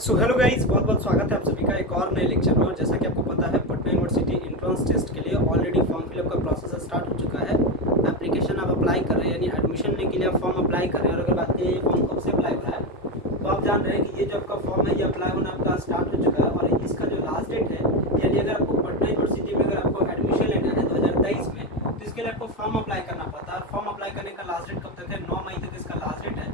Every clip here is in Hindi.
सो हेलो गाइस, बहुत बहुत स्वागत है आप सभी का एक और नए लेक्चर में। और जैसा कि आपको पता है, पटना यूनिवर्सिटी एंट्रेंस टेस्ट के लिए ऑलरेडी फॉर्म फिलअप का प्रोसेस स्टार्ट हो चुका है। एप्लीकेशन आप अप्लाई कर रहे हैं, यानी एडमिशन लेने के लिए आप फॉर्म अप्लाई कर रहे हैं। और अगर बात करें ये फॉर्म कब से अप्लाई हो रहा है, तो आप जान रहे हैं कि ये जो आपका फॉर्म है ये अप्लाई होना आपका स्टार्ट हो चुका है। और इसका जो लास्ट डेट है, यानी अगर आपको पटना यूनिवर्सिटी में अगर आपको एडमिशन लेना है 2023 में, तो इसके लिए आपको फॉर्म अप्लाई करना पड़ता है। फॉर्म अप्लाई करने का लास्ट डेट कब तक है? 9 मई तक इसका लास्ट डेट है।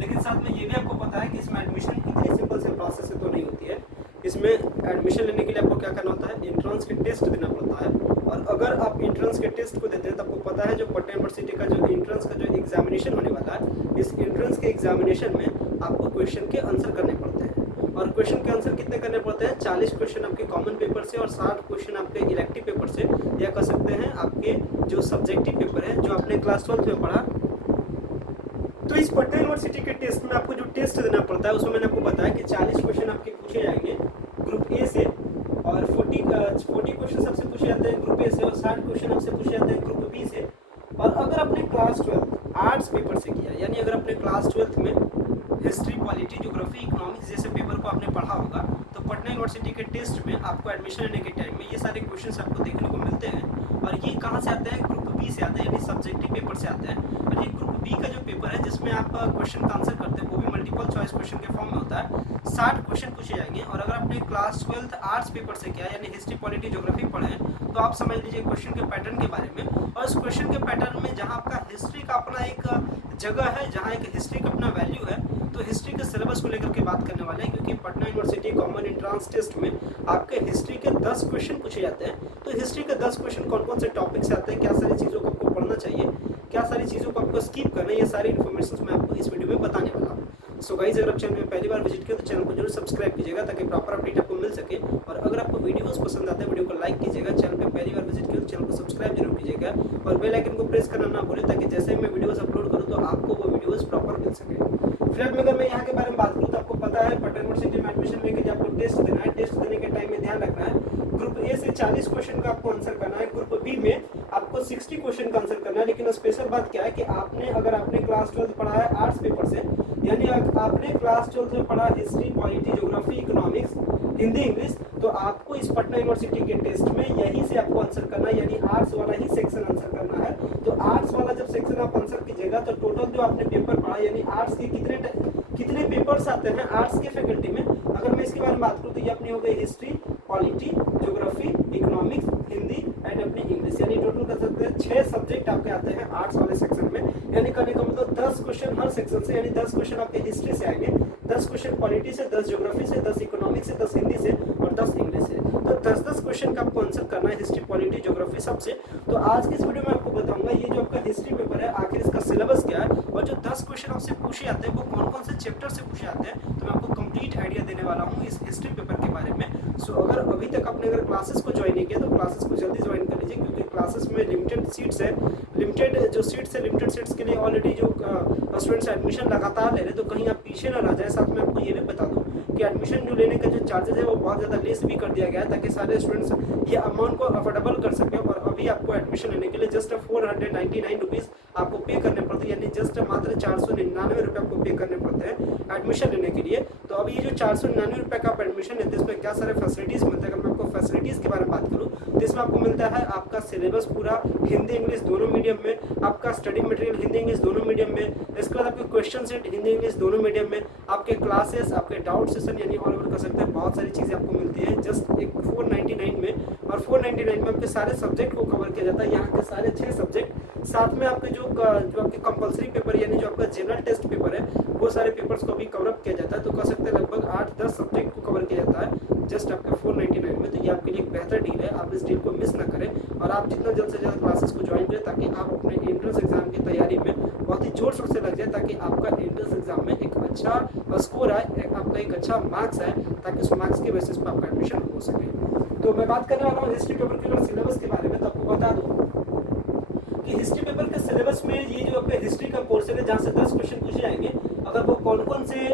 लेकिन साथ में ये भी आपको पता है कि इसमें एडमिशन इतनी सिंपल से प्रोसेस से तो नहीं होती है। इसमें एडमिशन लेने के लिए आपको क्या करना होता है? एंट्रेंस के टेस्ट देना पड़ता है। और अगर आप एंट्रेंस के टेस्ट को देते हैं तो आपको पता है जो पटना यूनिवर्सिटी का जो एंट्रेंस का जो एग्जामिनेशन होने वाला है, इस एंट्रेंस के एग्जामिनेशन में आपको क्वेश्चन के आंसर करने पड़ते हैं। और क्वेश्चन के आंसर कितने करने पड़ते हैं? 40 क्वेश्चन आपके कॉमन पेपर से और 60 क्वेश्चन आपके इलेक्टिव पेपर से, या कह सकते हैं आपके जो सब्जेक्टिव पेपर है जो आपने क्लास 12 में पढ़ा। तो इस पटना यूनिवर्सिटी के टेस्ट में आपको जो टेस्ट देना पड़ता है उसमें मैंने आपको बताया कि 40 क्वेश्चन आपके पूछे जाएंगे ग्रुप ए से, और 40 क्वेश्चन सबसे पूछे जाते हैं ग्रुप ए से, और 60 क्वेश्चन आपसे पूछे जाते हैं ग्रुप बी से। और अगर आपने क्लास 12 आर्ट्स पेपर से किया, यानी अगर आपने क्लास 12 में हिस्ट्री, पॉलिटी, ज्योग्राफी, इकोनॉमिक्स जैसे पेपर को आपने पढ़ा होगा, तो पटना यूनिवर्सिटी के टेस्ट में आपको एडमिशन लेने के टाइम में ये सारे क्वेश्चन आपको देखने को मिलते हैं। और ये कहाँ से आते हैं? ग्रुप बी से आते हैं, यानी सब्जेक्टिव पेपर से आते हैं। और ये ग्रुप बी का जो पेपर है जिसमें आप क्वेश्चन का आंसर करते हैं, वो भी मल्टीपल चॉइस क्वेश्चन के फॉर्म में होता है। 60 क्वेश्चन पूछे जाएंगे। और अगर आपने क्लास 12 आर्ट्स पेपर से किया, यानी हिस्ट्री, पॉलिटी, ज्योग्राफी पढ़े हैं, तो आप समझ लीजिए क्वेश्चन के पैटर्न के बारे में। और इस क्वेश्चन के पैटर्न में जहाँ आपका हिस्ट्री का अपना एक जगह है, जहाँ एक हिस्ट्री का अपना वैल्यू है, तो हिस्ट्री के सिलेबस को लेकर के बात करने वाले हैं। क्योंकि Patna university common entrance test में आपके हिस्ट्री के 10 क्वेश्चन पूछे जाते हैं। तो हिस्ट्री के 10 क्वेश्चन कौन कौन से टॉपिक से आते हैं, क्या सारी चीज़ों को आपको पढ़ना चाहिए, क्या सारी चीज़ों को आपको स्किप करना है, ये सारी इन्फॉर्मेशन मैं आपको इस वीडियो में बताने वाला हूँ। सो गाइस, अगर आप चैनल में पहली बार विजिट किया तो चैनल को जरूर सब्सक्राइब कीजिएगा ताकि प्रॉपर अपडेट आपको मिल सके। और अगर आपको वीडियोस पसंद आते हैं, वीडियो को लाइक कीजिएगा। चैनल पे पहली बार विजिट किया तो चैनल को सब्सक्राइब जरूर कीजिएगा, और बेल आइकन को प्रेस करना ना भूलें ताकि जैसे ही मैं वीडियोस अपलोड करूँ तो आपको वो वीडियोस प्रॉपर मिल सके। फिलहाल में अगर मैं यहाँ के बारे में बात करूँ तो आपको पता है पटना यूनिवर्सिटी में एडमिशन लेके लिए आपको टेस्ट देना है। टेस्ट देने के टाइम में ध्यान रखना है, ग्रुप ए से 40 क्वेश्चन का आपको आंसर करना है, ग्रुप बी में आपको 60 क्वेश्चन का आंसर करना है। लेकिन स्पेशल बात क्या है कि अगर आपने क्लास 12 पढ़ा है आर्ट्स पेपर से, यानी आपने क्लास 12 में पढ़ा history, polity, geography, economics, Hindi, English, तो आपको इस पटना यूनिवर्सिटी के टेस्ट में यहीं से आपको आंसर करना है, यानी आर्ट्स वाला ही सेक्शन आंसर करना है। तो आर्ट्स वाला जब सेक्शन आप आंसर कीजिएगा तो टोटल जो आपने पेपर पढ़ा, यानी आर्ट्स के कितने पेपर्स आते हैं आर्ट्स के फैकल्टी में, अगर मैं इसके बारे में बात करूँ तो ये अपनी हो गई history, polity, geography, economics, Hindi and अपनी इंग्लिश, यानी टोटल कर सकते हैं 6 सब्जेक्ट आपके आते हैं आर्ट्स वाले सेक्शन में। यानी कहने का मतलब 10 क्वेश्चन हर सेक्शन से, यानी 10 क्वेश्चन आपके हिस्ट्री से आएंगे, 10 क्वेश्चन पॉलिटी से, 10 ज्योग्राफी से, 10 इकोनॉमिक्स से, 10 हिंदी से और 10 इंग्लिश से। तो 10-10 क्वेश्चन का आपको आंसर करना है हिस्ट्री, पॉलिटी, ज्योग्राफी सबसे। तो आज की इस वीडियो में आपको बताऊंगा ये जो आपका हिस्ट्री पेपर है आखिर इसका सिलेबस क्या है, और जो 10 क्वेश्चन आपसे पूछे जाते हैं वो कौन कौन से चैप्टर से पूछे जाते हैं, तो मैं आपको कंप्लीट आइडिया देने वाला हूँ इस हिस्ट्री पेपर के बारे में। सो अगर अभी तक आपने क्लासेस को ज्वाइन नहीं किया तो क्लासेस को जल्दी ज्वाइन कर लीजिए, क्योंकि क्लासेस में लिमिटेड सीट्स है। लिमिटेड सीट्स के लिए ऑलरेडी जो स्टूडेंट्स एडमिशन लगातार ले रहे हैं, तो कहीं आप पीछे ना रह जाए। साथ में आपको ये भी बता दूं कि एडमिशन जो लेने का जो चार्जेस है वो बहुत ज़्यादा लेस भी कर दिया गया है, ताकि सारे स्टूडेंट्स ये अमाउंट को अफोर्डेबल कर सकें। और अभी आपको एडमिशन लेने के लिए जस्ट 499 रुपीज़ आपको पे करने पड़ते हैं, यानी जस्ट मात्र 499 रुपये आपको पे करने पड़ते हैं एडमिशन लेने के लिए। तो अभी ये जो 499 रुपये का आप एडमिशन लेते हैं इसमें क्या सारे फैसिलिटीज़ मिलते हैं, अगर मैं आपको फैसिलिटीज़ के बारे में बात करूँ तो इसमें आपको मिलता है आपका सिलेबस पूरा हिंदी इंग्लिश दोनों मीडियम में, आपका स्टडी मटेरियल हिंदी इंग्लिश दोनों मीडियम में, इसके बाद आपके क्वेश्चन सेट हिंदी इंग्लिश दोनों मीडियम में, आपके क्लासेस, आपके डाउट सेशन, यानी ऑल ओवर कर सकते हैं बहुत सारी चीज़ें आपको मिलती है जस्ट एक 499 में। और 499 में आपके सारे सब्जेक्ट को कवर किया जाता है, यहाँ के सारे 6 सब्जेक्ट, साथ में आपके जो आपके कंपलसरी पेपर यानी जो आपका जनरल टेस्ट पेपर है वो सारे पेपर्स को भी कवर अप किया जाता है। तो कह सकते हैं लगभग 8-10 सब्जेक्ट को कवर किया जाता है जस्ट आपके 499 में। तो ये आपके लिए एक बेहतर डील है, आप इस डील को मिस ना करें और आप जितना जल्द से जल्द क्लासेस को ज्वाइन करें ताकि आप अपने एंट्रेंस एग्जाम की तैयारी में बहुत ही जोर शोर से लग जाए, ताकि आपका एंट्रेंस एग्जाम में एक अच्छा स्कोर आए, आपका एक अच्छा मार्क्स आए, ताकि उस मार्क्स के बेसिस पर आपका एडमिशन हो सके। तो मैं बात करने वाला हूँ हिस्ट्री पेपर के सिलेबस के बारे में। तो आपको बता दूँ कि हिस्ट्री पेपर के सिलेबस में ये जो आपके हिस्ट्री का पोर्शन है जहाँ से 10 क्वेश्चन पूछे जाएंगे, अगर वो कौन कौन से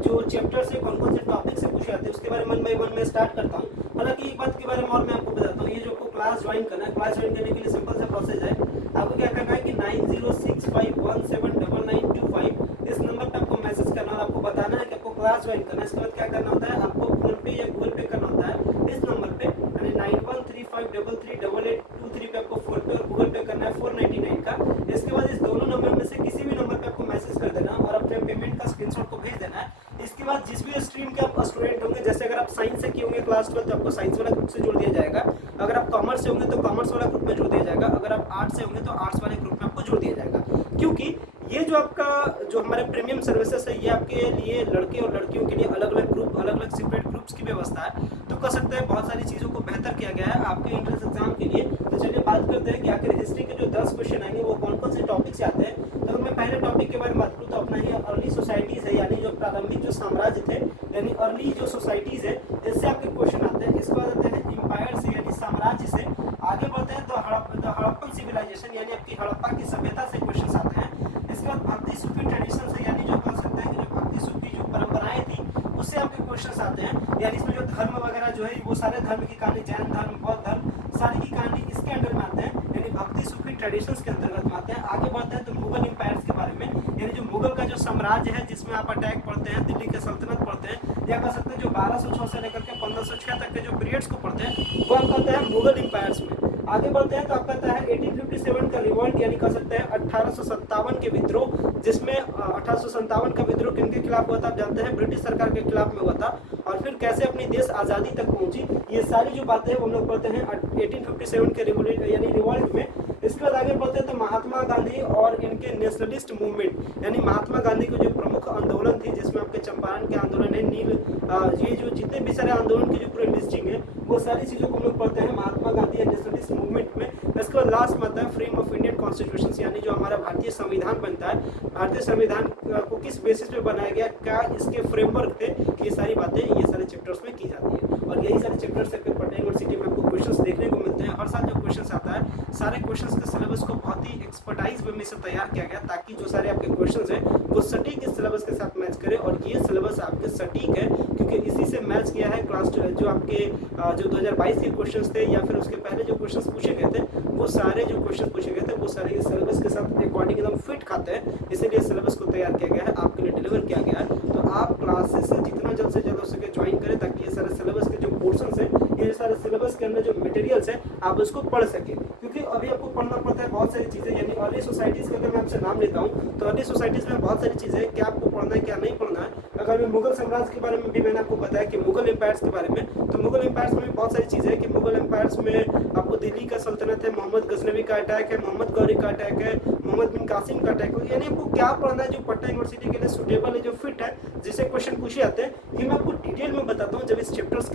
जो चैप्टर से कौन कौन से टॉपिक से पूछे जाते हैं उसके बारे में 1 बाय 1 मैं स्टार्ट करता हूँ। हालांकि एक बात के बारे में और मैं आपको बताता हूँ, ये जो आपको क्लास ज्वाइन करना है, क्लास ज्वाइन करने के लिए सिंपल सा प्रोसेस है। आपको क्या करना है कि 9065179925 इस नंबर पर आपको मैसेज करना और आपको बताना है कि आपको क्लास ज्वाइन करना है। इसके बाद क्या करना होता है, आपको फोन पे या गूगल पे करना होता है इस नंबर पे, यानी 9135338823 पे आपको फोन पे और गूगल पे करना है 499 का। इसके बाद इस दोनों नंबर में से किसी भी नंबर पे आपको मैसेज कर देना और अपने पेमेंट का स्क्रीनशॉट को भेज देना है। इसके बाद जिस भी स्ट्रीम के आप स्टूडेंट होंगे, जैसे अगर आप साइंस से किए होंगे क्लास 12 तो आपको साइंस वाला ग्रुप से जोड़ दिया जाएगा, अगर आप कॉमर्स से होंगे तो कॉमर्स वाला ग्रुप में जोड़ दिया जाएगा, अगर आप आर्ट्स से होंगे तो आर्ट्स वाले ग्रुप में आपको जोड़ दिया जाएगा। क्योंकि ये जो आपका जो हमारे प्रीमियम सर्विसेज है, ये आपके लिए लड़के और लड़कियों के लिए अलग अलग ग्रुप, अलग अलग सेपरेट ग्रुप्स की व्यवस्था है। तो कह सकते हैं बहुत सारी चीज़ों को बेहतर किया गया है आपके एंट्रेंस एग्जाम के लिए। तो चलिए बात करते हैं कि आखिर हिस्ट्री के जो 10 क्वेश्चन आएंगे वो कौन कौन से टॉपिक से आते हैं। तो अगर मैं पहले टॉपिक के बारे में बात करूँ तो अपना ही अर्ली सोसाइटीज़ है, यानी जो प्रारंभिक जो साम्राज्य थे, यानी अर्ली जो सोसाइटीज़ है, इससे आपके क्वेश्चन आते हैं। इसके बाद आते हैं एम्पायर से, यानी साम्राज्य से। आगे बढ़ते हैं तो हड़प्पन सिविलाइजेशन, यानी आपकी हड़प्पा की सभ्यता से क्वेश्चन आते हैं। इसके बाद भक्ति सूफी ट्रेडिशन से, यानी जो कह सकते हैं कि जो भक्ति सूफी जो परंपराएं थी उससे आपके क्वेश्चन आते हैं। यानी इसमें जो धर्म वगैरह जो है वो सारे धर्म की कहानी, जैन धर्म, बौद्ध धर्म, सारी की कहानी इसके अंडर में आते हैं, यानी भक्ति सूफी ट्रेडिशंस के अंतर्गत में आते हैं। आगे बढ़ते हैं तो मुगल एम्पायर्स के बारे में, यानी जो मुगल का जो साम्राज्य है जिसमें आप अटैक पढ़ते हैं, दिल्ली के सल्तनत पढ़ते हैं, या कह सकते हैं जो 1206 से लेकर के 1506 तक के जो पीरियड्स को पढ़ते हैं वो आप कहते हैं मुगल एम्पायर्स में। आगे बढ़ते हैं तो आप कहता है 1857 का रिवॉल्ट, यानी कह सकते हैं 1857 के विद्रोह, जिसमें 1857 का विद्रोह किनके खिलाफ हुआ था आप जानते हैं, ब्रिटिश सरकार के खिलाफ में हुआ था। और फिर कैसे अपनी देश आज़ादी तक पहुंची, ये सारी जो बातें हैं वो हम लोग पढ़ते हैं 1857 के यानी रिवॉल्ट में। इसके बाद आगे बढ़ते हैं तो महात्मा गांधी और इनके नेशनलिस्ट मूवमेंट, यानी महात्मा गांधी की जो प्रमुख आंदोलन थी जिसमें आपके चंपारण के आंदोलन है, नील, ये जो जितने भी सारे आंदोलन की जो पूरी लिस्टिंग है वो सारी चीज़ों को हम लोग पढ़ते हैं महात्मा गांधी या नेशनलिस्ट मूवमेंट में। इसके बाद लास्ट में आता है फ्रेम ऑफ इंडियन कॉन्स्टिट्यूशन, यानी जो हमारा भारतीय संविधान बनता है, भारतीय संविधान को किस बेसिस पे बनाया गया, क्या इसके फ्रेमवर्क थे, ये सारी बातें ये सारे चैप्टर्स में की जाती है। और यही सारे चैप्टर्स आपके पटना यूनिवर्सिटी में आपको क्वेश्चंस देखने को मिलते हैं। हर साल जो क्वेश्चंस आता है सारे क्वेश्चंस के सिलेबस को बहुत ही एक्सपर्टाइज वे में से तैयार किया गया ताकि जो सारे आपके क्वेश्चंस हैं वो सटीक इस सिलेबस के साथ मैच करे। और ये सिलेबस आपके सटीक है क्योंकि इसी से मैच किया है क्लास जो आपके जो 2022 के क्वेश्चंस थे या फिर उसके पहले जो क्वेश्चंस पूछे गए थे वो सारे जो क्वेश्चन पूछे गए थे वो सारे इस सिलेबस के साथ अकॉर्डिंग एकदम फिट खाते हैं, इसीलिए सिलेबस को तैयार किया गया है, आपके लिए डिलीवर किया गया है। तो आप क्लासेस से जितना जल्द से जल्द हो सके ज्वाइन करें ताकि ये सारे सिलेबस के जो पोर्शंस हैं, ये सारे सिलेबस के अंदर जो मटेरियल्स हैं आप उसको पढ़ सकें। क्योंकि अभी आपको पढ़ना पड़ता है बहुत सारी चीज़ें, यानी अर्ली सोसाइटीज़ का अगर मैं आपसे नाम लेता हूँ तो अर्ली सोसाइटीज़ में बहुत सारी चीज़ें हैं, क्या आपको पढ़ना है क्या नहीं पढ़ना है। अगर मैं मुगल साम्राज्य के बारे में भी मैंने आपको बताया कि मुगल एम्पायर्स के बारे में, तो मुगल एम्पायर्स में बहुत सारी चीज़ें हैं कि मुगल एम्पायर्स में आपको दिल्ली का सल्तनत है, मोहम्मद गजनवी का अटैक है, मोहम्मद गौरी का अटैक है, मोहम्मद बिन कासिम का अटैक है, यानी आपको क्या पढ़ना है जो पटना यूनिवर्सिटी के लिए सुटेबल है, जो फिट है, जिससे क्वेश्चन पूछे जाते हैं, ये मैं आपको डिटेल में बताता हूँ। जब इस चैप्टर्स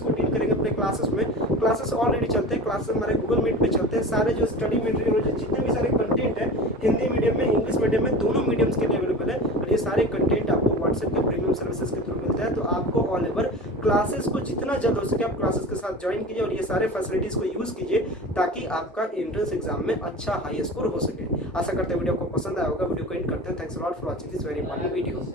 को डील करेंगे अपने क्लासेस में, क्लासेस ऑलरेडी चलते हैं, क्लासेस हमारे गूगल मीट पे चलते हैं, सारे जो स्टडी मटेरियल जितने भी सारे कंटेंट है हिंदी मीडियम में, इंग्लिश मीडियम में, दोनों मीडियम्स के लिए अवेलेबल है। और ये सारे कंटेंट आपको व्हाट्सएप के प्रीमियम सर्विसेज के थ्रू मिलता है। तो आपको ऑल ओवर क्लासेस को जितना जल्द हो सके आप क्लासेस के साथ ज्वाइन कीजिए और ये सारे फैसिलिटीज को यूज कीजिए ताकि आपका एंट्रेंस एग्जाम में अच्छा हाई स्कोर हो सके। आशा करते हैं वीडियो आपको पसंद आया होगा। वीडियो को एंड करते हैं। Thanks a lot for watching this very important video.